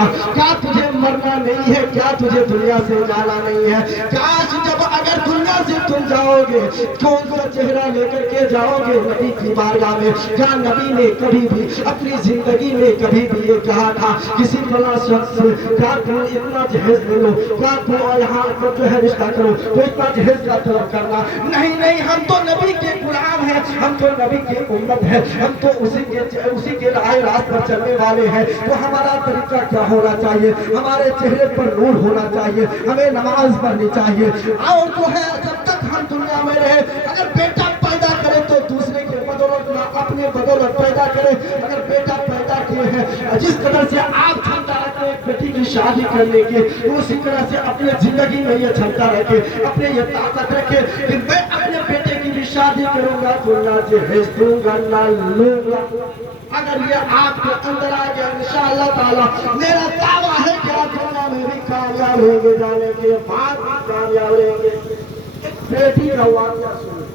بتا کیا تجھے مرنا نہیں ہے؟ کیا تجھے دنیا سے جانا نہیں ہے؟ کاش جب اگر دنیا سے تم جاؤ گے کون سا چہرہ لے کر کے جاؤ گے نبی کی بارگاہ میں؟ کیا نبی نے کبھی بھی اپنی زندگی میں کبھی بھی یہ کہا تھا کسی فلاں شخص سے کیا تم اتنا جہیز لے لو، کیا تم یہاں جو ہے رشتہ کرو تو اتنا جہیز کا طلب کرنا؟ نہیں نہیں، ہم تو نبی کے غلام ہیں، ہم تو نبی کی امت ہے، ہم تو اسی کے رائے راست پر چلنے والے ہیں۔ تو ہمارا طریقہ کیا ہونا چاہیے؟ ہمارے چہرے پر نور ہونا چاہیے، ہمیں نماز پڑھنی چاہیے۔ اور جو ہے جب تک ہم دنیا میں رہے اگر بیٹا پیدا کرے تو دوسرے کے بدولت نہ اپنے بدولت پیدا کرے۔ اگر بیٹا پیدا کیے ہیں جس قدر سے آپ چھمتا رکھتے ہیں بیٹی کی شادی کرنے کی، اسی طرح سے اپنے زندگی میں یہ چھمتا رکھے، اپنے یہ طاقت رکھے کہ میں اپنے بیٹے کی بھی شادی کروں گا تو نہ جہیز دوں گا نہ لوں گا۔ اگر یہ آپ کے اندر آ گیا انشاءاللہ تعالی میرا دعویٰ ہے کہ آپ دنیا میں بھی کامیاب ہوں گے، جانے کے بعد بھی کامیاب رہیں گے۔ ایک بیٹی کا واقعہ سنیے،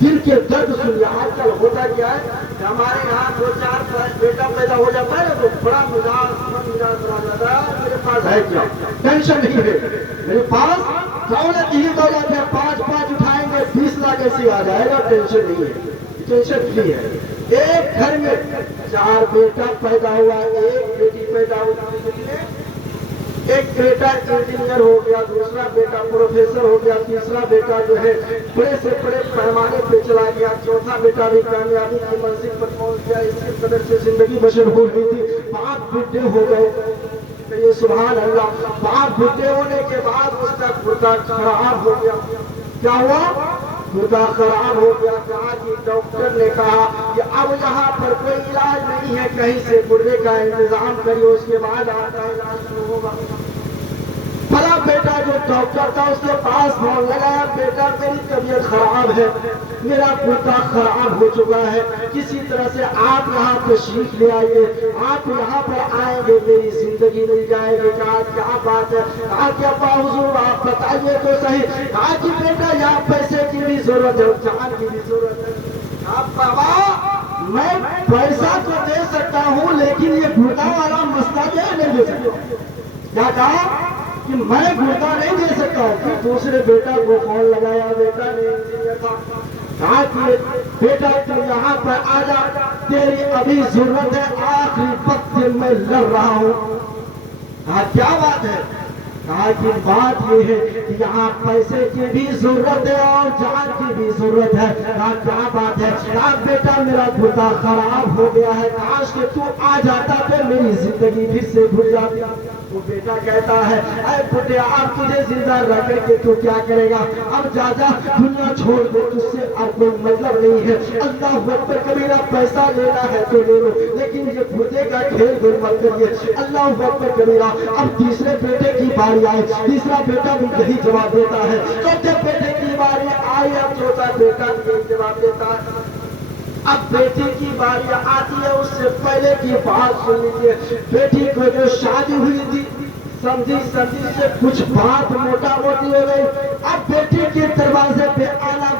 دل کے درد سنیے۔ آج کل ہوتا کیا ہے کہ ہمارے یہاں دو چار بیٹا پیدا ہو جاتا ہے تو بڑا مزاج بنا جاتا ہے، میرے پاس ہے کیا؟ ٹینشن نہیں ہے میرے پاس، دولت ہی دولت ہے، 5 اٹھائیں گے 20 لاکھ ایسے آ جائے گا، ٹینشن نہیں ہے، ٹینشن فری ہے۔ ایک گھر میں 4 بیٹا پیدا ہوا، ایک بیٹی پیدا ہوئی، ایک بیٹا انجینئر ہو گیا، دوسرا بیٹا پروفیسر ہو گیا، تیسرا بیٹا جو ہے بڑے سے بڑے پیمانے پہ چلا گیا، چوتھا بیٹا بھی کامیابی کی منزل پر پہنچ گیا۔ اس کی قدر سے زندگی بشر ہو رہی تھی، 5 بیٹے ہو گئے۔ یہ سبحان اللہ، 5 بیٹے ہونے کے بعد اس کا گردہ خراب ہو گیا۔ کیا ہوا؟ گردہ خراب ہو گیا۔ کہا کہ ڈاکٹر نے کہا کہ اب یہاں پر کوئی علاج نہیں ہے، کہیں سے گردے کا انتظام کریے، اس کے بعد آپ کا علاج شروع ہوگا۔ بڑا بیٹا جو ڈاکٹر تھا اس کے پاس فون لگایا، بیٹا میری طبیعت خراب ہے، میرا گردہ خراب ہو چکا ہے، کسی طرح سے آپ یہاں تشریف لے آئیے، آپ یہاں پر آئیں گے میری زندگی مل جائے گی۔ کہا کیا بات ہے؟ کہا کہ ابا حضور آپ بتائیے تو صحیح۔ کہا کہ بیٹا یہاں پیسے کی بھی ضرورت ہے، جان کی بھی ضرورت ہے۔ آپ بابا میں پیسہ تو دے سکتا ہوں لیکن یہ گردہ والا مسئلہ جو ہے نہیں دے سکتا۔ کیا کہا کہ میں گردہ نہیں دے سکتا ہوں۔ پھر دوسرے بیٹا کو فون لگایا، بیٹا نے انجینئر تھا، کہا کہ بیٹا تو یہاں پر آ جا، تیری ابھی ضرورت ہے، آخری وقت میں لڑ رہا ہوں۔ کہا کیا بات ہے؟ کہا کہ بات یہ ہے کہ یہاں پیسے کی بھی ضرورت ہے اور جان کی بھی ضرورت ہے۔ کہا کیا بات ہے؟ کہا بیٹا میرا گردہ خراب ہو گیا ہے، کاش کہ تو آ جاتا تو میری زندگی پھر سے گھل جاتی۔ وہ بیٹا کہتا ہے اے بیٹے اب تجھے زندہ رکھ کے تو کیا کرے گا؟ اب جا جا دنیا چھوڑ دے، تجھ سے اب کوئی مطلب نہیں ہے۔ اللہ اکبر کبیرہ، پیسہ لینا ہے تو لے لو لیکن یہ گردے کا کھیل گل مت کریے۔ اللہ اکبر کبیرہ۔ اب تیسرے بیٹے کی باری آئی، تیسرا بیٹا بھی یہی جواب دیتا ہے۔ چوتھے بیٹے کی باری آئی، اب چوتھا بیٹا بھی یہی جواب دیتا ہے۔ اب بیٹی کی باری آتی ہے، اس سے پہلے کی بات سن لیجیے۔ بیٹی کو جو شادی ہوئی تھی سمجھی سے کچھ بات موٹا موٹی ہو گئی۔ اب بیٹی کے دروازے پہ آنا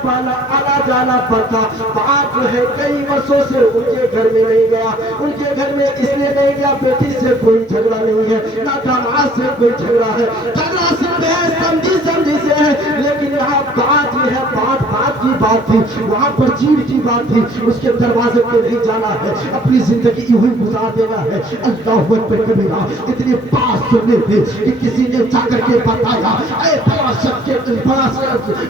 جانا پڑتا۔ بات جو ہے کئی برسوں سے ان کے گھر میں نہیں گیا، ان کے گھر میں اس لیے نہیں گیا بیٹی سے کوئی جھگڑا نہیں ہے، نہ داماد سے کوئی جھگڑا ہے، جھگڑا صرف ہے سمجھی سے ہے۔ لیکن یہاں بات یہ ہے، بات کی بات تھی، وہاں پر چیڑ کی بات تھی، اس کے دروازے پہ نہیں جانا ہے، اپنی زندگی یوں ہی گزار دینا ہے۔ اللہ اکبر کبیرہ۔ اتنی بات سننے تھے کہ کسی نے جا کر کے بتایا اے بڑا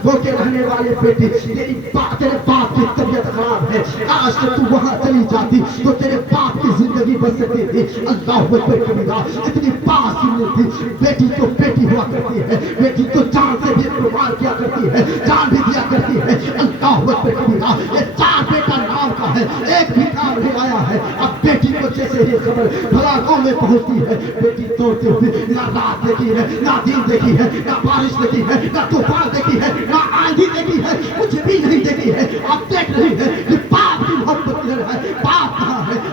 وہ کے رہنے والے بیٹی، تیرے باپ کی طبیعت خراب ہے، کاش کہ تو وہاں چلی جاتی تو تیرے باپ کی زندگی بچ سکتی تھی۔ اللہ اکبر کبیرہ۔ اتنی بات سننے تھی۔ بیٹی تو بیٹی ہوا کرتی ہے، بیٹی تو جان سے بھی قربان کیا کرتی ہے، جان بھی دیا کرتی ہے۔ اللہ اکبر کبیرہ۔ یہ 4 بیٹا نام کا ہے، ایک بھی کام نہیں آیا ہے۔ اب بیٹی کو جیسے یہ خبر بھلا گاؤں میں پہنچتی ہے، بیٹی دوڑتے ہوئے نہ رات دیکھی ہے، نہ دن دیکھی ہے، نہ بارش دیکھی ہے، نہ طوفان دیکھی ہے، نہ آندھی دیکھی ہے، کچھ بھی نہیں دیکھی ہے۔ آپ دیکھ رہی ہے کہ باپ کی محبت ہے، باپ کہاں ہے؟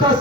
10